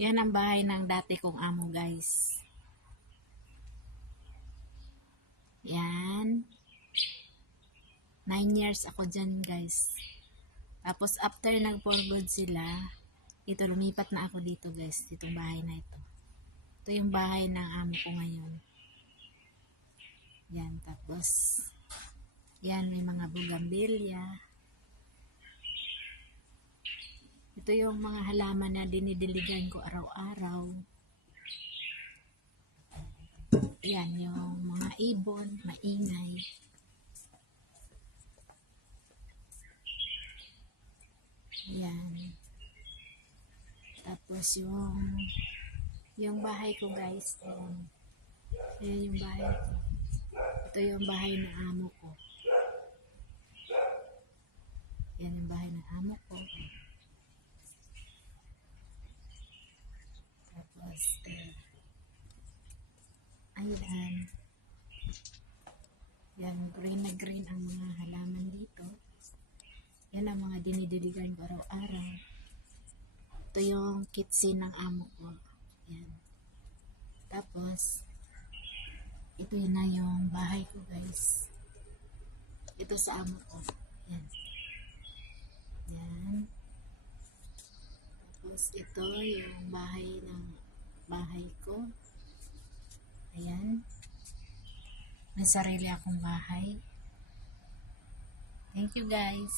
Yan ang bahay ng dati kong amo, guys. Yan. 9 years ako dyan, guys. Tapos after nag-for good sila, ito lumipat na ako dito, guys. Itong bahay na ito. Ito yung bahay ng amo ko ngayon. Yan, tapos yan, may mga bugambilya. Ito yung mga halaman na dinidiligan ko araw-araw. Yan, yung mga ibon, maingay. Yan. Tapos yung bahay ko, guys. Yan yung bahay ko. Ito yung bahay ng amo ko. Yan yung bahay ng amo ko. Tapos, ayan. Yan, green na green ang mga halaman dito. Yan ang mga dinidiligan ko araw-araw. Ito yung kitchen ng amo ko. Yan. Tapos, ito yun na yung bahay ko, guys. Ito sa amo ko. Yan. Yan. Tapos, ito yung bahay ko. Ayan. May sarili akong bahay. Thank you, guys.